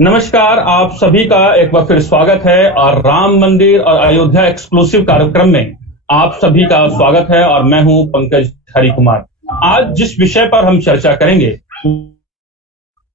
नमस्कार, आप सभी का एक बार फिर स्वागत है और राम मंदिर और अयोध्या एक्सक्लूसिव कार्यक्रम में आप सभी का स्वागत है और मैं हूं पंकज हरिकुमार। आज जिस विषय पर हम चर्चा करेंगे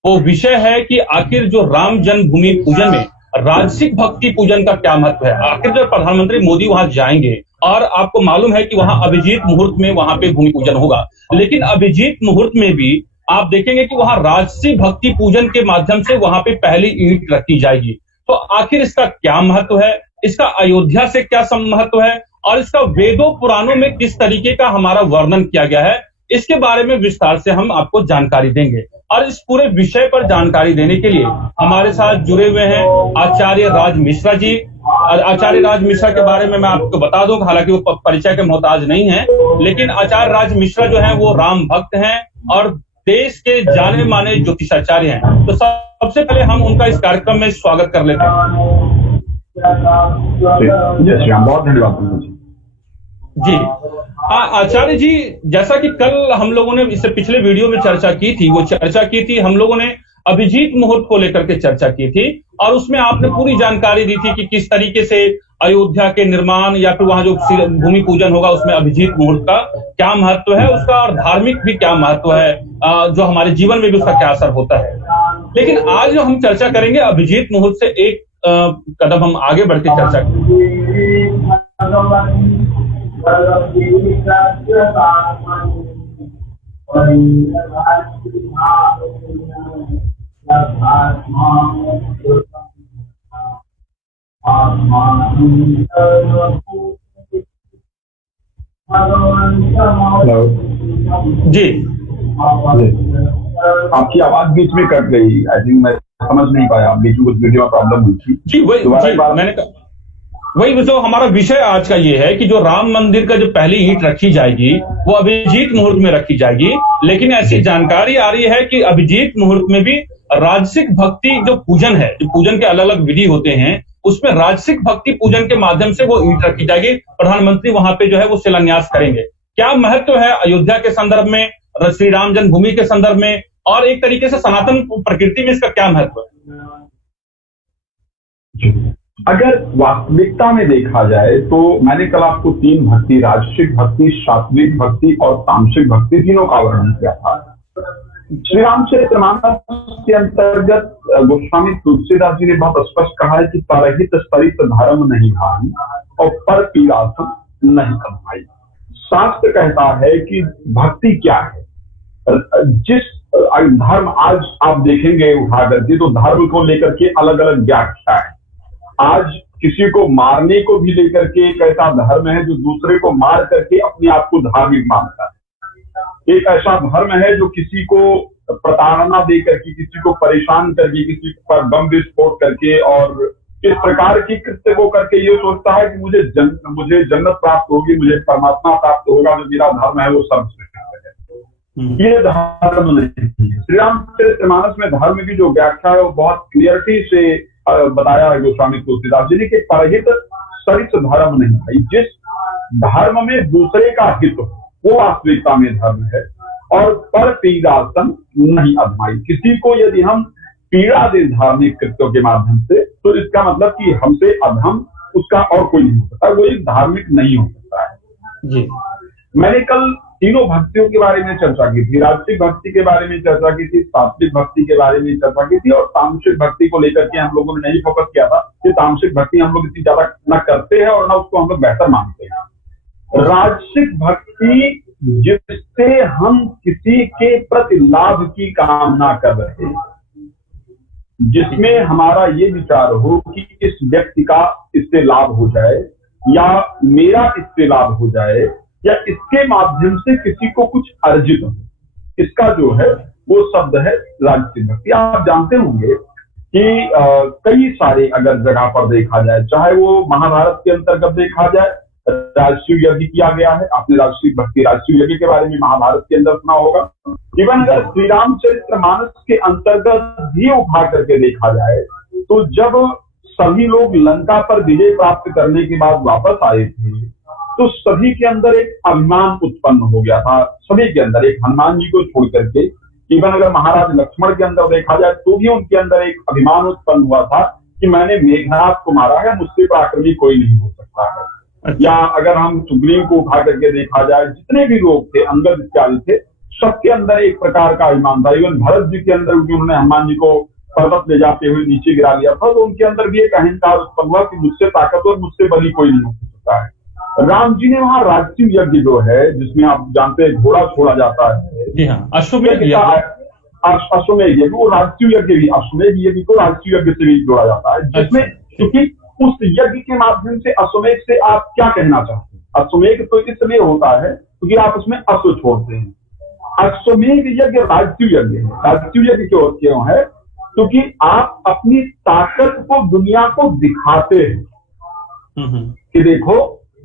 वो विषय है कि आखिर जो राम जन्मभूमि पूजन में राजसिक भक्ति पूजन का क्या महत्व है। आखिर जब प्रधानमंत्री मोदी वहां जाएंगे और आपको मालूम है कि वहां अभिजीत मुहूर्त में वहां पे भूमि पूजन होगा, लेकिन अभिजीत मुहूर्त में भी आप देखेंगे कि वहां राजसी भक्ति पूजन के माध्यम से वहां पे पहली ईंट रखी जाएगी। तो आखिर इसका क्या महत्व है, इसका अयोध्या से क्या महत्व है और इसका वेदों पुराणों में किस तरीके का हमारा वर्णन किया गया है, इसके बारे में विस्तार से हम आपको जानकारी देंगे। और इस पूरे विषय पर जानकारी देने के लिए हमारे साथ जुड़े हुए हैं आचार्य राज मिश्रा जी। आचार्य राज मिश्रा के बारे में मैं आपको बता दूं, हालांकि वो परिचय के मोहताज नहीं है, लेकिन आचार्य राज मिश्रा जो है वो राम भक्त हैं और देश के जाने माने ज्योतिषाचार्य हैं। तो सबसे पहले हम उनका इस कार्यक्रम में स्वागत कर लेते हैं। बहुत धन्यवाद जी। आचार्य जी, जैसा कि कल हम लोगों ने इससे पिछले वीडियो में चर्चा की थी, हम लोगों ने अभिजीत मुहूर्त को लेकर के चर्चा की थी और उसमें आपने पूरी जानकारी दी थी कि किस तरीके से अयोध्या के निर्माण या फिर वहां जो भूमि पूजन होगा उसमें अभिजीत मुहूर्त का क्या महत्व है उसका, और धार्मिक भी क्या महत्व है, जो हमारे जीवन में भी उसका क्या असर होता है। लेकिन आज जो हम चर्चा करेंगे अभिजीत मुहूर्त से एक कदम हम आगे बढ़ के चर्चा करेंगे। जी, आपकी आवाज बीच में कट गई। आई थिंक मैं समझ नहीं पाया, बीच में कुछ वीडियो में प्रॉब्लम हुई थी। जी वही जो हमारा विषय आज का ये है कि जो राम मंदिर का जो पहली ईंट रखी जाएगी वो अभिजीत मुहूर्त में रखी जाएगी, लेकिन ऐसी जानकारी आ रही है कि अभिजीत मुहूर्त में भी राजसिक भक्ति जो पूजन है, जो पूजन के अलग अलग विधि होते हैं, उसमें राजसिक भक्ति पूजन के माध्यम से वो ईंट रखी जाएगी। प्रधानमंत्री वहां पे जो है वो शिलान्यास करेंगे। क्या महत्व है अयोध्या के संदर्भ में, श्री राम जन्मभूमि के संदर्भ में, और एक तरीके से सनातन प्रकृति में इसका क्या महत्व है? अगर वास्तविकता में देखा जाए तो मैंने कल आपको 3 भक्ति, राजसिक भक्ति, सात्विक भक्ति और तामसिक भक्ति, तीनों का वर्णन किया था। श्री रामचरितमानस के अंतर्गत गोस्वामी तुलसीदास जी ने बहुत स्पष्ट कहा है कि परहित सरित धर्म नहीं भाई और पर पीड़ासम नहीं कमाई। शास्त्र कहता है कि भक्ति क्या है। जिस धर्म आज आप देखेंगे उठाकर के, तो धर्म को लेकर के अलग अलग व्याख्या है। आज किसी को मारने को भी लेकर के एक ऐसा धर्म है जो दूसरे को मार करके अपने आप को धार्मिक मानता है। एक ऐसा धर्म है जो किसी को प्रताड़ना दे करके, किसी को परेशान करके, किसी पर बम विस्फोट करके और इस प्रकार की कृत्य को करके ये सोचता है कि मुझे जन्नत प्राप्त होगी, मुझे परमात्मा प्राप्त होगा, जो मेरा धर्म है वो सर्वश्रेष्ठ है। ये धर्म नहीं है। श्री रामचरितमानस में धर्म की जो व्याख्या है वो बहुत क्लियरिटी से बताया है गोस्वामी तुलसीदास जी ने कि परहित सरित धर्म नहीं भाई। जिस धर्म में दूसरे का हित हो वो वास्तविकता में धर्म है, और पर पीड़ासन नहीं अधमाई। किसी को यदि हम पीड़ा दे धार्मिक कृत्यों के माध्यम से, तो इसका मतलब कि हमसे अधम उसका और कोई नहीं हो सकता, वो एक धार्मिक नहीं हो सकता है। जी। मैंने कल तीनों भक्तियों के बारे में चर्चा की थी, राजसिक भक्ति के बारे में चर्चा की थी, सात्विक भक्ति के बारे में चर्चा की थी, और तामसिक भक्ति को लेकर के हम लोगों ने नहीं फोकस किया था कि तामसिक भक्ति हम लोग इतनी ज्यादा न करते हैं और न उसको हम लोग बेहतर मानते हैं। राजसिक भक्ति जिससे हम किसी के प्रति लाभ की कामना कर रहे हैं, जिसमें हमारा ये विचार हो कि इस व्यक्ति का इससे लाभ हो जाए या मेरा इससे लाभ हो जाए या इसके माध्यम से किसी को कुछ अर्जित हो, इसका जो है वो शब्द है राजसिक भक्ति। आप जानते होंगे कि कई सारे अगर जगह पर देखा जाए, चाहे वो महाभारत के अंतर्गत देखा जाए, राजसूय यज्ञ किया गया है। आपने राजसिक भक्ति, राजसूय यज्ञ के बारे में महाभारत के अंदर सुना होगा। इवन अगर श्री रामचरितमानस के अंतर्गत भी उठा करके देखा जाए, तो जब सभी लोग लंका पर विजय प्राप्त करने के बाद वापस आए थे, तो सभी के अंदर एक अभिमान उत्पन्न हो गया था। सभी के अंदर, एक हनुमान जी को छोड़ करके इवन अगर महाराज लक्ष्मण के अंदर देखा जाए तो भी उनके अंदर एक अभिमान उत्पन्न हुआ था कि मैंने मेघनाद को मारा है, मुझसे पराक्रमी कोई नहीं हो सकता है। या अगर हम सुग्रीव को उठा करके देखा जाए, जितने भी लोग थे, अंगद इत्यादि थे, सबके अंदर एक प्रकार का अभिमान था। इवन भरत जी के अंदर, उन्होंने हनुमान जी को पर्वत ले जाते हुए नीचे गिरा लिया था, तो उनके अंदर भी एक अहंकार उत्पन्न हुआ कि मुझसे ताकतवर, मुझसे बली कोई नहीं हो सकता है। राम जी ने वहां राजसूय यज्ञ जो है, जिसमें आप जानते हैं घोड़ा छोड़ा जाता है, जी हाँ, अश्वमेध यज्ञ, वो राजसूय यज्ञ भी, अश्वमेध यज्ञ को राजसूय यज्ञ से भी जोड़ा जाता है, जिसमें क्योंकि उस यज्ञ के माध्यम से, अश्वमेध से आप क्या कहना चाहते हैं? अश्वमेध तो इसलिए होता है क्योंकि आप उसमें अश्व छोड़ते हैं। अश्वमेध यज्ञ राजसूय यज्ञ है। राजसूय यज्ञ क्यों है? क्योंकि आप अपनी ताकत को दुनिया को दिखाते हैं कि देखो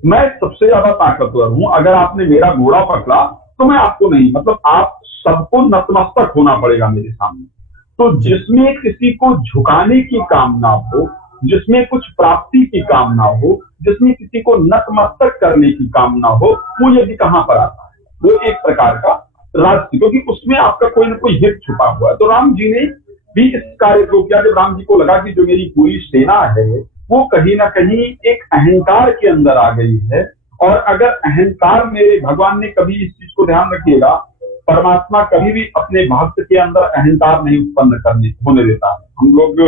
मैं सबसे ज्यादा ताकतवर हूं, अगर आपने मेरा घोड़ा पकड़ा तो मैं आपको नहीं, मतलब आप सबको नतमस्तक होना पड़ेगा मेरे सामने। तो जिसमें किसी को झुकाने की कामना हो, जिसमें कुछ प्राप्ति की कामना हो, जिसमें किसी को नतमस्तक करने की कामना हो, वो यदि कहां पर आता है? वो एक प्रकार का राजसी, क्योंकि उसमें आपका कोई ना कोई हित छुपा हुआ है। तो राम जी ने भी इस कार्य को किया। जब राम जी को लगा कि जो मेरी पूरी सेना है वो कहीं ना कहीं एक अहंकार के अंदर आ गई है, और अगर अहंकार मेरे, भगवान ने कभी इस चीज को ध्यान रखिएगा, परमात्मा कभी भी अपने भक्त के अंदर अहंकार नहीं उत्पन्न होने देता है। हम लोग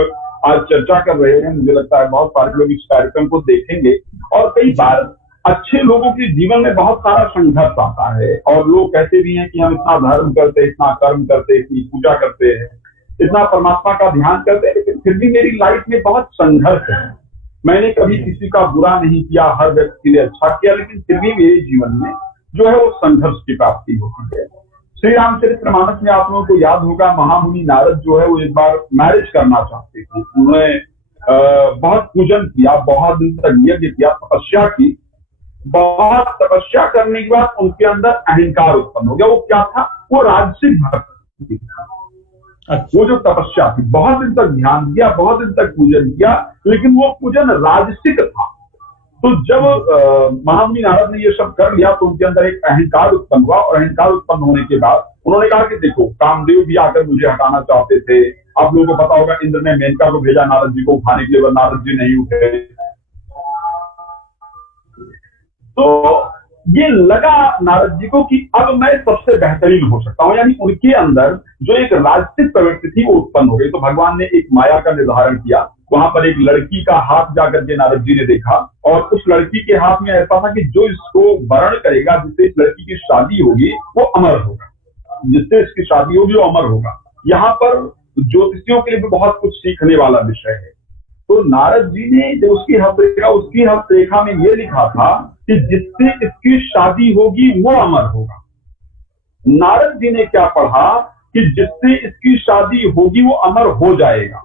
आज चर्चा कर रहे हैं, मुझे लगता है बहुत सारे लोग इस कार्यक्रम को देखेंगे, और कई बार अच्छे लोगों के जीवन में बहुत सारा संघर्ष आता है, और लोग कहते भी हैं कि हम इतना धर्म करते, इतना कर्म करते, इतनी पूजा करते हैं, इतना परमात्मा का ध्यान करते हैं, लेकिन फिर भी मेरी लाइफ में बहुत संघर्ष है। मैंने कभी किसी का बुरा नहीं किया, हर व्यक्ति के लिए अच्छा किया, लेकिन फिर भी मेरे जीवन में जो है वो संघर्ष की प्राप्ति होती है। श्री रामचरितमानस में आप लोगों को याद होगा, महामुनि नारद जो है वो एक बार मैरिज करना चाहते थे। उन्होंने बहुत पूजन किया, बहुत दिन तक यज्ञ किया, तपस्या की। बहुत तपस्या करने के बाद उनके अंदर अहंकार उत्पन्न हो गया। वो क्या था? वो राजसिक भक्ति। वो जो तपस्या थी, बहुत दिन तक ध्यान दिया, बहुत दिन तक पूजन किया, लेकिन वो पूजन राजसिक था। तो जब महामुनि नारद ने ये सब कर लिया तो उनके अंदर एक अहंकार उत्पन्न हुआ, और अहंकार उत्पन्न होने के बाद उन्होंने कहा कि देखो, कामदेव भी आकर मुझे हटाना चाहते थे। आप लोगों को पता होगा, इंद्र ने मेनका को भेजा नारद जी को उठाने के लिए, नारद जी नहीं उठे। तो ये लगा नारद जी को कि अब मैं सबसे बेहतरीन हो सकता हूं, यानी उनके अंदर जो एक राजसिक प्रवृत्ति थी वो उत्पन्न हो गई। तो भगवान ने एक माया का निर्धारण किया। वहां पर एक लड़की का हाथ जाकर के नारद जी ने देखा, और उस लड़की के हाथ में ऐसा था कि जो इसको वरण करेगा, जिससे इस लड़की की शादी होगी वो अमर होगा, जिससे इसकी शादी होगी वो अमर होगा। यहाँ पर ज्योतिषियों के लिए भी बहुत कुछ सीखने वाला विषय है। तो नारद जी ने जो उसकी हस्तरेखा में ये लिखा था कि जिससे इसकी शादी होगी वो अमर होगा। नारद जी ने क्या पढ़ा कि जिससे इसकी शादी होगी वो अमर हो जाएगा।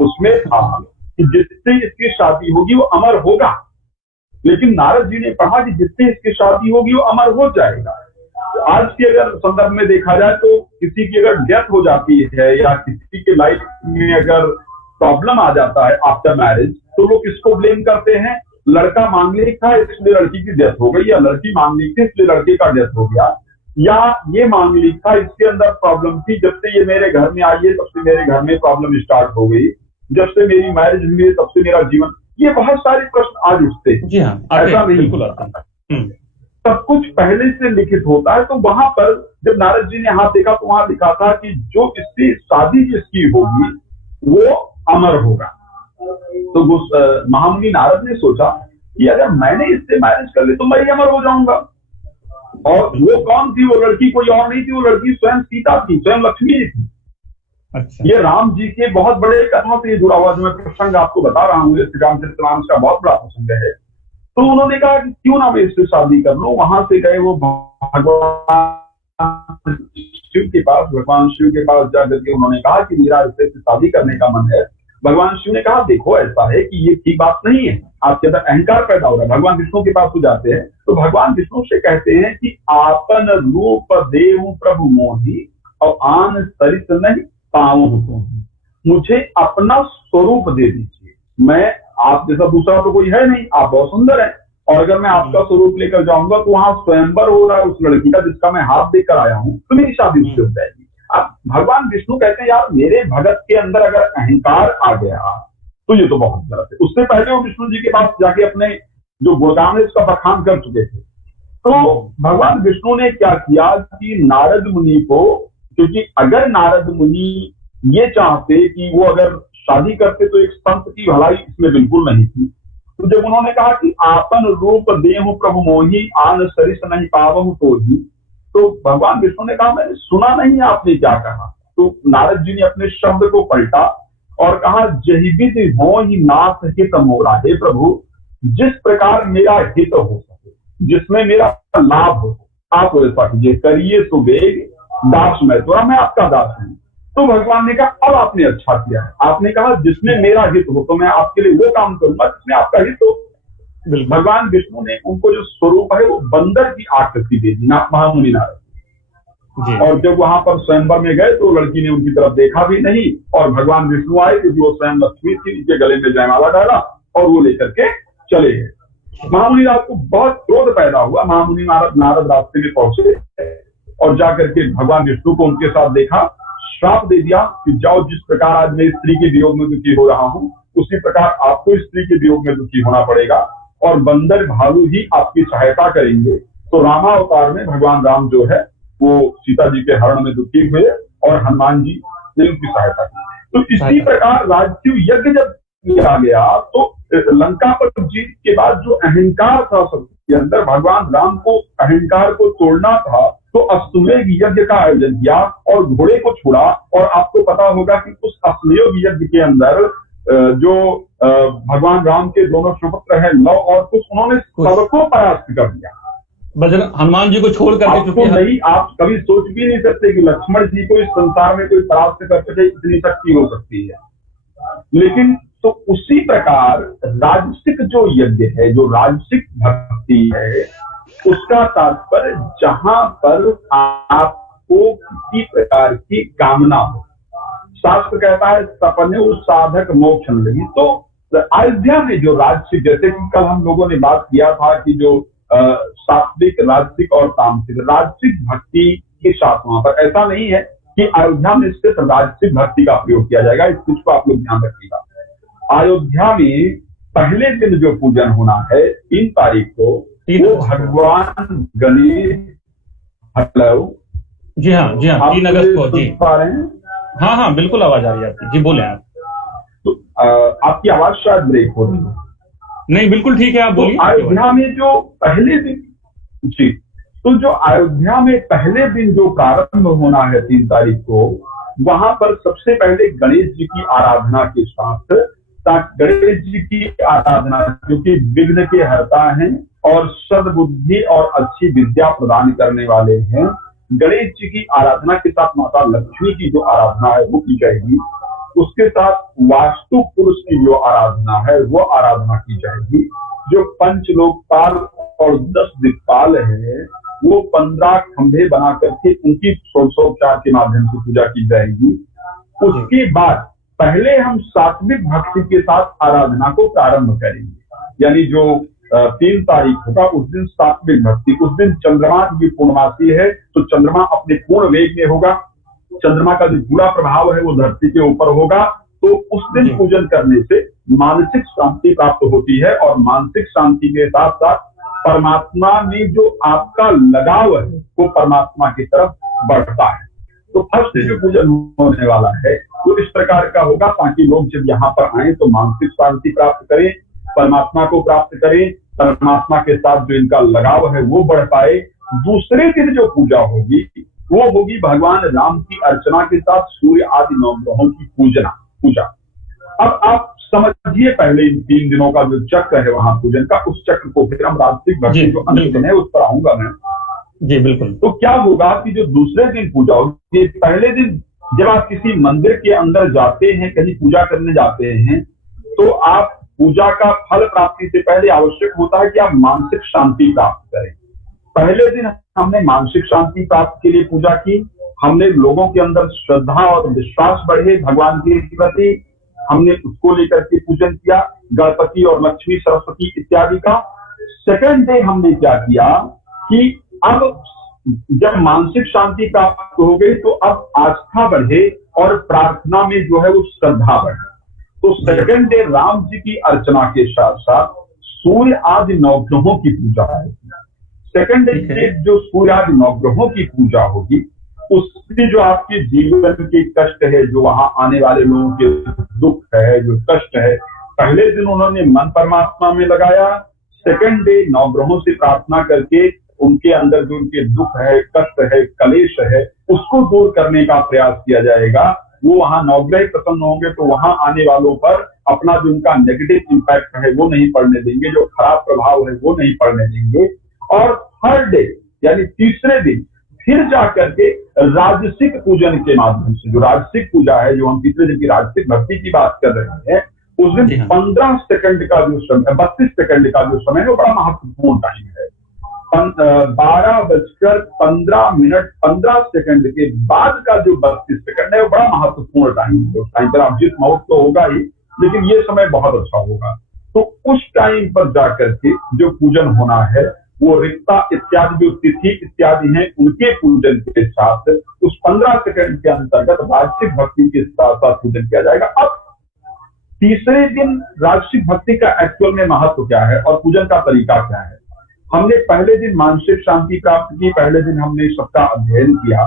उसमें था कि जिससे इसकी शादी होगी वो अमर होगा, लेकिन नारद जी ने पढ़ा कि जिससे इसकी शादी होगी वो अमर हो जाएगा। तो आज के अगर संदर्भ में देखा जाए तो किसी की अगर डेथ हो जाती है, या किसी के लाइफ में अगर प्रॉब्लम आ जाता है आफ्टर मैरिज, तो लोग किसको ब्लेम करते हैं? लड़का मांगलिक था इसलिए लड़की की डेथ हो गई, या लड़की मांगलिक थी इसलिए लड़के का डेथ हो गया, या ये मांगलिक था इसके अंदर प्रॉब्लम थी, जब से ये मेरे घर में आई है तब से मेरे घर में प्रॉब्लम स्टार्ट हो गई, जब से मेरी मैरिज हुई है तब से मेरा जीवन। ये बहुत सारे प्रश्न आज उठते हैं। जी हाँ, ऐसा नहीं, बिल्कुल आता है। सब कुछ पहले से लिखित होता है। तो वहां पर जब नारद जी ने हाथ देखा तो वहां लिखा था कि जो इससे शादी जिसकी होगी वो अमर होगा। तो महामुनि नारद ने सोचा कि अगर मैंने इससे मैरिज कर ली तो मैं ही अमर हो जाऊंगा। और वो कौन थी? वो लड़की कोई और नहीं थी, वो लड़की स्वयं सीता थी, स्वयं लक्ष्मी जी थी। अच्छा। ये राम जी के बहुत बड़े कथा से जुड़ा हुआ जो मैं प्रसंग आपको बता रहा हूँ, श्री रामचरितमानस का बहुत बड़ा प्रसंग है। तो उन्होंने कहा कि क्यों ना मैं इससे शादी कर लूं। वहां से गए वो भगवान शिव के पास, जाकर के उन्होंने कहा कि मेरा इससे शादी करने का मन है। भगवान शिव ने कहा देखो ऐसा है कि ये ठीक बात नहीं है, आपके अंदर अहंकार पैदा हो रहा है। भगवान विष्णु के पास तो जाते हैं तो भगवान विष्णु से कहते हैं कि आपन रूप देव प्रभु मोही और आन सरित नहीं पाऊं तुम, मुझे अपना स्वरूप दे दीजिए। मैं आप जैसा दूसरा तो कोई है नहीं, आप बहुत सुंदर हैं, और अगर मैं आपका स्वरूप लेकर जाऊंगा तो वहां स्वयंवर हो रहा है उस लड़की का जिसका मैं हाथ देकर आया हूं, तो मेरी शादी उससे हो जाएगी। अब भगवान विष्णु कहते हैं यार मेरे भगत के अंदर अगर अहंकार आ गया तो ये तो बहुत गलत है। उससे पहले वो विष्णु जी के पास जाके अपने जो गुणगान है उसका बखान कर चुके थे। तो भगवान विष्णु ने क्या किया कि नारद मुनि को, क्योंकि अगर नारद मुनि ये चाहते कि वो अगर शादी करते तो एक संत की भलाई इसमें बिल्कुल नहीं थी। तो जब उन्होंने कहा कि आपन रूप देहु प्रभु मोही आन सरिस नहीं पावहु तो ही, तो भगवान विष्णु ने कहा मैंने सुना नहीं आपने क्या कहा। तो नारद जी ने अपने शब्द को पलटा और कहा जहिबिद हो ही नाथ हित मोरा, हे प्रभु जिस प्रकार मेरा हित हो सके, जिसमें मेरा लाभ हो, आप ऐसा कीजिए, करिए सुबेग दास मैं तो, मैं आपका दास हूं। तो भगवान ने कहा अब आपने अच्छा किया है, आपने कहा जिसमें मेरा हित हो तो मैं आपके लिए वो काम करूंगा जिसमें आपका हित हो। भगवान विष्णु ने उनको जो स्वरूप है वो बंदर की आकृति दे दी महामुनि नारद। और जब वहां पर स्वयंवर में गए तो लड़की ने उनकी तरफ देखा भी नहीं और भगवान विष्णु आए क्योंकि वो स्वयं लक्ष्मी थी, उनके गले में जयमाला डाला और वो लेकर के चले गए। महामुनि नारद को बहुत क्रोध पैदा हुआ। महामुनि नारद रास्ते में पहुंचे और जाकर के भगवान विष्णु को उनके साथ देखा, श्राप दे दिया कि जाओ जिस प्रकार आज मैं स्त्री के वियोग में दुखी हो रहा हूं उसी प्रकार आपको स्त्री के वियोग में दुखी होना पड़ेगा और बंदर भालू ही आपकी सहायता करेंगे। तो रामावतार में भगवान राम जो है वो सीता जी के हरण में दुखी हुए और हनुमान जी ने उनकी सहायता की। तो इसी प्रकार राजसूय यज्ञ जब किया गया तो लंका पर जीत के बाद जो अहंकार था सबके अंदर, भगवान राम को अहंकार को तोड़ना था तो अश्वमेध यज्ञ का आयोजन किया और घोड़े को छोड़ा। और आपको पता होगा कि उस अश्वमेध यज्ञ के अंदर जो भगवान राम के दोनों सुपुत्र हैं लव और कुश, उन्होंने सबको परास्त कर दिया। बजरंग हनुमान जी को छोड़ करके, चुके नहीं, आप कभी सोच भी नहीं सकते कि लक्ष्मण जी को इस संसार में कोई परास्त कर सके, इतनी शक्ति हो सकती है। लेकिन तो उसी प्रकार राजसिक जो यज्ञ है, जो राजसिक भक्ति है, उसका तात्पर्य जहां पर आपको किसी प्रकार की कामना हो। शास्त्र कहता है सपने उस साधक मोक्ष लगी। तो अयोध्या में जो राजसिक, जैसे कि कल हम लोगों ने बात किया था कि जो सात्विक, राजसिक और तामसिक, राजसिक भक्ति के साथ वहां पर ऐसा नहीं है कि अयोध्या में सिर्फ राजसिक भक्ति का प्रयोग किया जाएगा। इस चीज को आप लोग ध्यान रखिएगा। अयोध्या में पहले दिन जो पूजन होना है 3 तारीख को, वो भगवान गणेश, हेलो जी हाँ 3 अगस्त को जी पा रहे हैं? हाँ बिल्कुल आवाज आ रही है आपकी, जी बोले आप। तो आपकी आवाज शायद ब्रेक हो रही है। नहीं बिल्कुल ठीक है, आप बोलिए। तो अयोध्या में जो पहले दिन जी, तो जो अयोध्या में पहले दिन जो प्रारंभ होना है 3 तारीख को, वहां पर सबसे पहले गणेश जी की आराधना के साथ, गणेश जी की आराधना क्योंकि विघ्न के हरता हैं और सद्बुद्धि और अच्छी विद्या प्रदान करने वाले हैं, गणेश जी की आराधना के साथ माता लक्ष्मी की जो आराधना है वो की जाएगी। उसके साथ वास्तु पुरुष की जो आराधना है वो आराधना की जाएगी। जो 5 लोकपाल और 10 दिक्पाल है वो 15 खंभे बना करके उनकी षोडशोपचार के माध्यम से पूजा की जाएगी। उसके बाद पहले हम सात्विक भक्ति के साथ आराधना को प्रारंभ करेंगे, यानी जो 3 तारीख होगा उस दिन सात्विक भक्ति, उस दिन चंद्रमा की पूर्णमासी है तो चंद्रमा अपने पूर्ण वेग में होगा, चंद्रमा का जो पूरा प्रभाव है वो धरती के ऊपर होगा। तो उस दिन पूजन करने से मानसिक शांति प्राप्त होती है और मानसिक शांति के साथ साथ परमात्मा में जो आपका लगाव है वो परमात्मा की तरफ बढ़ता है। तो फर्स्ट जो पूजन होने वाला है वो इस प्रकार का होगा ताकि लोग जब यहाँ पर आए तो मानसिक शांति प्राप्त करें, परमात्मा को प्राप्त करें, परमात्मा के साथ जो इनका लगाव है वो बढ़ पाए। दूसरे दिन जो पूजा होगी वो होगी भगवान राम की अर्चना के साथ सूर्य आदि 9 ग्रहों की पूजा। अब आप समझिए पहले इन 3 दिनों का जो चक्र है वहां पूजन का, उस चक्र को फिर हम राजसिक भक्ति जो अंतिम है उस पर आऊंगा मैं। जी बिल्कुल। तो क्या होगा कि जो दूसरे दिन पूजा होगी, पहले दिन जब आप किसी मंदिर के अंदर जाते हैं, कहीं पूजा करने जाते हैं, तो आप पूजा का फल प्राप्ति से पहले आवश्यक होता है कि आप मानसिक शांति प्राप्त करें। पहले दिन हमने मानसिक शांति प्राप्त के लिए पूजा की, हमने लोगों के अंदर श्रद्धा और विश्वास बढ़े भगवान के प्रति, हमने उसको लेकर के पूजन किया, गणपति और लक्ष्मी सरस्वती इत्यादि का। सेकंड डे हमने क्या किया कि अब जब मानसिक शांति प्राप्त हो गई तो अब आस्था बढ़े और प्रार्थना में जो है वो श्रद्धा बढ़े। तो सेकंड डे राम जी की अर्चना के साथ साथ सूर्य आदि नवग्रहों की पूजा होगी। सेकंड डे जो सूर्य आदि नवग्रहों की पूजा होगी उससे जो आपके जीवन के कष्ट है, जो वहां आने वाले लोगों के दुख है, जो कष्ट है, पहले दिन उन्होंने मन परमात्मा में लगाया, सेकंड डे नवग्रहों से प्रार्थना करके उनके अंदर जो उनके दुख है, कष्ट है, कलेश है, उसको दूर करने का प्रयास किया जाएगा। वो वहां नवग्रह प्रसन्न होंगे तो वहां आने वालों पर अपना जो उनका नेगेटिव इंपैक्ट है वो नहीं पड़ने देंगे, जो खराब प्रभाव है वो नहीं पड़ने देंगे। और थर्ड डे यानी तीसरे दिन फिर जाकर के राजसिक पूजन के माध्यम से, जो राजसिक पूजा है, जो हम तीसरे दिन की राजसिक भक्ति की बात कर रहे हैं, उस दिन 15 सेकंड का जो समय, 32 सेकंड का जो समय है वो बड़ा महत्वपूर्ण टाइम है। 12:15 15 सेकंड के बाद का जो 32 सेकंड है वो बड़ा महत्वपूर्ण टाइम है। उस टाइम पर आप जिस मुहूर्त तो होगा ही, लेकिन ये समय बहुत अच्छा होगा। तो उस टाइम पर जाकर के जो पूजन होना है वो रिक्ता इत्यादि जो तिथि इत्यादि हैं उनके पूजन के साथ उस 15 सेकंड के अंतर्गत राजसिक भक्ति के साथ साथ पूजन किया जाएगा। अब तीसरे दिन राजसिक भक्ति का एक्चुअल में महत्व क्या है और पूजन का तरीका क्या है। हमने पहले दिन मानसिक शांति प्राप्त की, पहले दिन हमने सबका अध्ययन किया,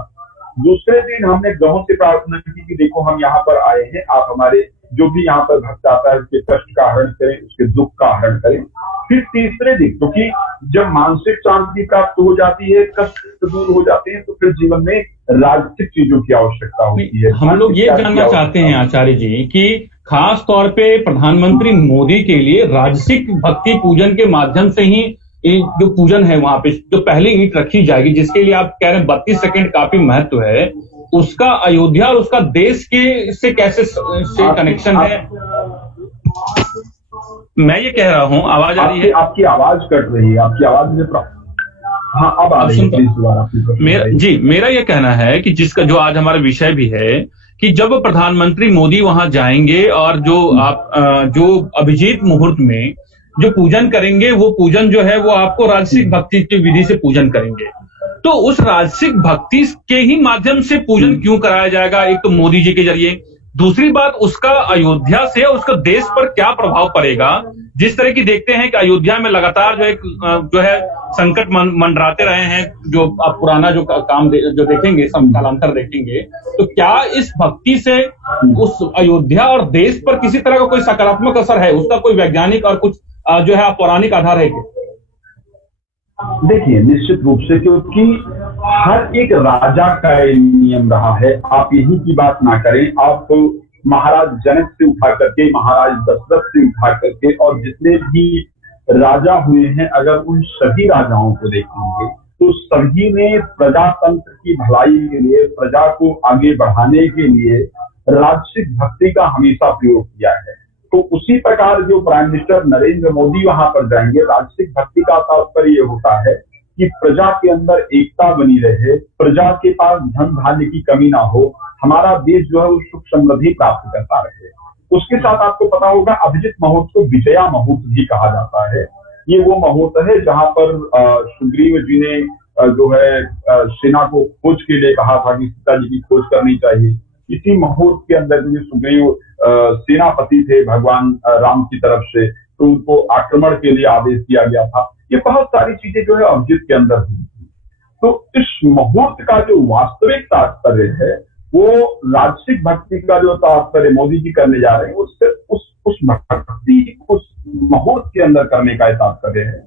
दूसरे दिन हमने ग्रहों से प्रार्थना की कि देखो हम यहाँ पर आए हैं, आप हमारे जो भी यहाँ पर भक्त आता है उसके कष्ट का हरण करें, उसके दुख का हरण करें। फिर तीसरे दिन, क्योंकि जब मानसिक शांति प्राप्त हो जाती है, कष्ट दूर हो जाते हैं, तो फिर जीवन में राजसिक चीजों की आवश्यकता होती है। हम लोग ये जानना चाहते हैं आचार्य जी कि खास तौर पे प्रधानमंत्री मोदी के लिए राजसिक भक्ति पूजन के माध्यम से ही जो पूजन है वहां पे जो पहली ईंट रखी जाएगी, जिसके लिए आप कह रहे हैं 32 सेकंड काफी महत्व है, उसका अयोध्या और उसका देश के से कैसे से कनेक्शन है? मैं ये कह रहा हूँ, आवाज आ रही है? आपकी आवाज कट रही है, आपकी आवाज मुझे हाँ अब आ रही है। मेरा ये कहना है कि जिसका जो आज हमारा विषय भी है कि जब प्रधानमंत्री मोदी वहां जाएंगे और जो अभिजीत मुहूर्त में जो पूजन करेंगे, वो पूजन जो है वो आपको राजसिक भक्ति की विधि से पूजन करेंगे। तो उस राजसिक भक्ति के ही माध्यम से पूजन क्यों कराया जाएगा? एक तो मोदी जी के जरिए, दूसरी बात उसका अयोध्या से उसका देश पर क्या प्रभाव पड़ेगा? जिस तरह की देखते हैं कि अयोध्या में लगातार जो है संकट मंडराते रहे हैं, जो आप पुराना जो काम जो देखेंगे, कालांतर देखेंगे, तो क्या इस भक्ति से उस अयोध्या और देश पर किसी तरह का कोई सकारात्मक असर है? उसका कोई वैज्ञानिक और कुछ जो है पौराणिक आधार है? देखिए, निश्चित रूप से, क्योंकि हर एक राजा का नियम रहा है। आप यही की बात ना करें, आप महाराज जनक से उठा करके, महाराज दशरथ से उठा करके और जितने भी राजा हुए हैं, अगर उन सभी राजाओं को देखेंगे तो सभी ने प्रजातंत्र की भलाई के लिए, प्रजा को आगे बढ़ाने के लिए राजसिक भक्ति का हमेशा प्रयोग किया है। तो उसी प्रकार जो प्राइम मिनिस्टर नरेंद्र मोदी वहां पर जाएंगे, राजसिक भक्ति का तात्पर्य ये होता है कि प्रजा के अंदर एकता बनी रहे, प्रजा के पास धन धान्य की कमी ना हो, हमारा देश जो है वो सुख समृद्धि प्राप्त करता रहे। उसके साथ आपको पता होगा अभिजीत मुहूर्त को विजया मुहूर्त भी कहा जाता है। ये वो मुहूर्त है जहां पर सुग्रीव जी ने जो है सेना को खोज के लिए कहा था कि सीता जी की खोज करनी चाहिए। इसी मुहूर्त के अंदर जो सुग्रीव सेनापति थे भगवान राम की तरफ से, तो उनको आक्रमण के लिए आदेश दिया गया था। ये बहुत सारी चीजें जो है अभिजीत के अंदर हुई थी। तो इस मुहूर्त का जो वास्तविक तात्पर्य है वो राजसिक भक्ति का जो तात्पर्य मोदी जी करने जा रहे हैं, उससे उस भक्ति उस मुहूर्त के अंदर करने का तात्पर्य है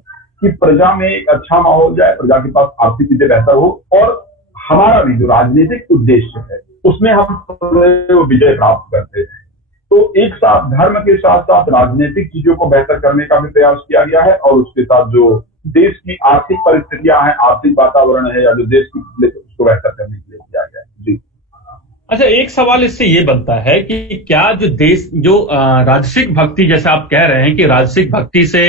कि प्रजा में एक अच्छा माहौल जाए, प्रजा के पास आर्थिक चीजें बेहतर हो और हमारा भी जो राजनीतिक उद्देश्य है उसमें हम विजय प्राप्त करते हैं। तो एक साथ धर्म के साथ साथ राजनीतिक चीजों को बेहतर करने का भी प्रयास किया गया है और उसके साथ जो देश की आर्थिक परिस्थितियां हैं, आर्थिक वातावरण है या जो देश की उसको बेहतर करने के लिए किया गया है। जी अच्छा, एक सवाल इससे ये बनता है कि क्या जो देश जो राजसिक भक्ति, जैसे आप कह रहे हैं कि राजसिक भक्ति से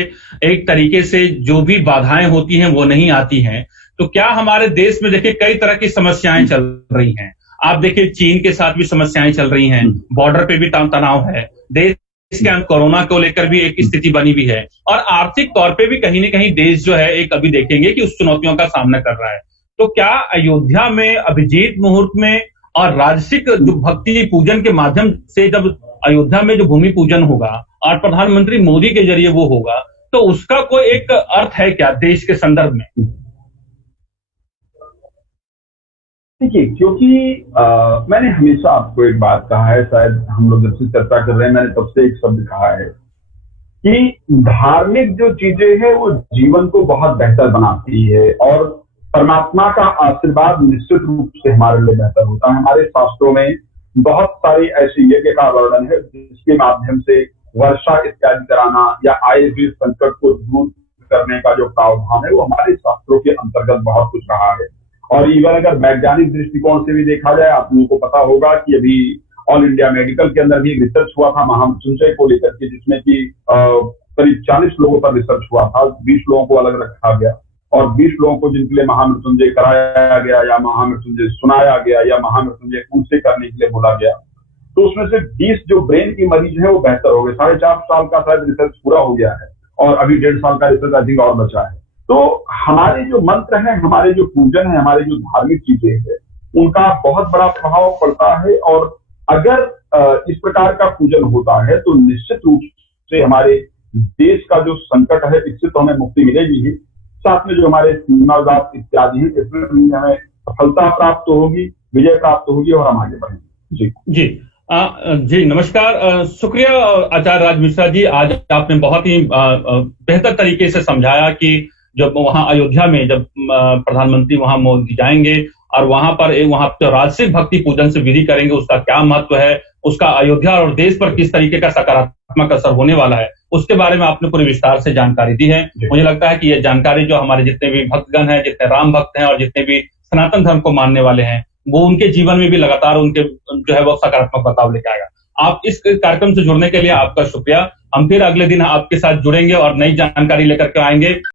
एक तरीके से जो भी बाधाएं होती हैं वो नहीं आती हैं, तो क्या हमारे देश में देखिए कई तरह की समस्याएं चल रही हैं। आप देखिए चीन के साथ भी समस्याएं चल रही हैं, बॉर्डर पे भी तनाव है, देश के अंदर कोरोना को लेकर भी एक स्थिति बनी हुई है और आर्थिक तौर पे भी कहीं न कहीं देश जो है एक अभी देखेंगे कि उस चुनौतियों का सामना कर रहा है। तो क्या अयोध्या में अभिजीत मुहूर्त में और राजसिक जो भक्ति पूजन के माध्यम से जब अयोध्या में जो भूमि पूजन होगा और प्रधानमंत्री मोदी के जरिए वो होगा, तो उसका कोई एक अर्थ है क्या देश के संदर्भ में? देखिए, क्योंकि मैंने हमेशा आपको एक बात कहा है, शायद हम लोग जब से चर्चा कर रहे हैं मैंने तब से एक शब्द कहा है कि धार्मिक जो चीजें हैं वो जीवन को बहुत बेहतर बनाती है और परमात्मा का आशीर्वाद निश्चित रूप से हमारे लिए बेहतर होता है। हमारे शास्त्रों में बहुत सारी ऐसी यज्ञ का वर्णन है जिसके माध्यम से वर्षा इत्यादि कराना या आए हुए संकट को दूर करने का जो प्रावधान है वो हमारे शास्त्रों के अंतर्गत बहुत कुछ रहा है। और इवन अगर वैज्ञानिक दृष्टिकोण से भी देखा जाए, आप लोगों को पता होगा कि अभी ऑल इंडिया मेडिकल के अंदर भी रिसर्च हुआ था महामृत्युंजय को लेकर के, जिसमें कि करीब 40 लोगों पर रिसर्च हुआ था। 20 लोगों को अलग रखा गया और 20 लोगों को जिनके लिए महामृत्युंजय कराया गया या महामृत्युंजय सुनाया गया या महामृत्युंजय उनसे करने के लिए बोला गया, तो उसमें से 20 जो ब्रेन की मरीज है वो बेहतर हो गए। 4.5 साल का शायद रिसर्च पूरा हो गया है और अभी 1.5 साल का रिसर्च आई थिंक और बचा है। तो हमारे जो मंत्र हैं, हमारे जो पूजन है, हमारे जो धार्मिक चीजें हैं, उनका बहुत बड़ा प्रभाव पड़ता है। और अगर इस प्रकार का पूजन होता है तो निश्चित रूप से हमारे देश का जो संकट है इससे तो हमें मुक्ति मिलेगी ही, साथ में जो हमारे सीमावाद इत्यादि है इसमें भी हमें सफलता प्राप्त होगी, विजय प्राप्त होगी और हम आगे बढ़ेंगे। जी जी नमस्कार, शुक्रिया आचार्य राज मिश्रा जी। आज आपने बहुत ही बेहतर तरीके से समझाया कि जब वहां अयोध्या में जब प्रधानमंत्री वहां मोदी जाएंगे और वहां पर राजसिक भक्ति पूजन से विधि करेंगे, उसका क्या महत्व है, उसका अयोध्या और देश पर किस तरीके का सकारात्मक असर होने वाला है, उसके बारे में आपने पूरे विस्तार से जानकारी दी है। मुझे लगता है कि ये जानकारी जो हमारे जितने भी भक्तगण हैं, जितने राम भक्त हैं और जितने भी सनातन धर्म को मानने वाले हैं, वो उनके जीवन में भी लगातार उनके जो है वो सकारात्मक बदलाव लेके आएगा। आप इस कार्यक्रम से जुड़ने के लिए आपका शुक्रिया। हम फिर अगले दिन आपके साथ जुड़ेंगे और नई जानकारी लेकर के आएंगे।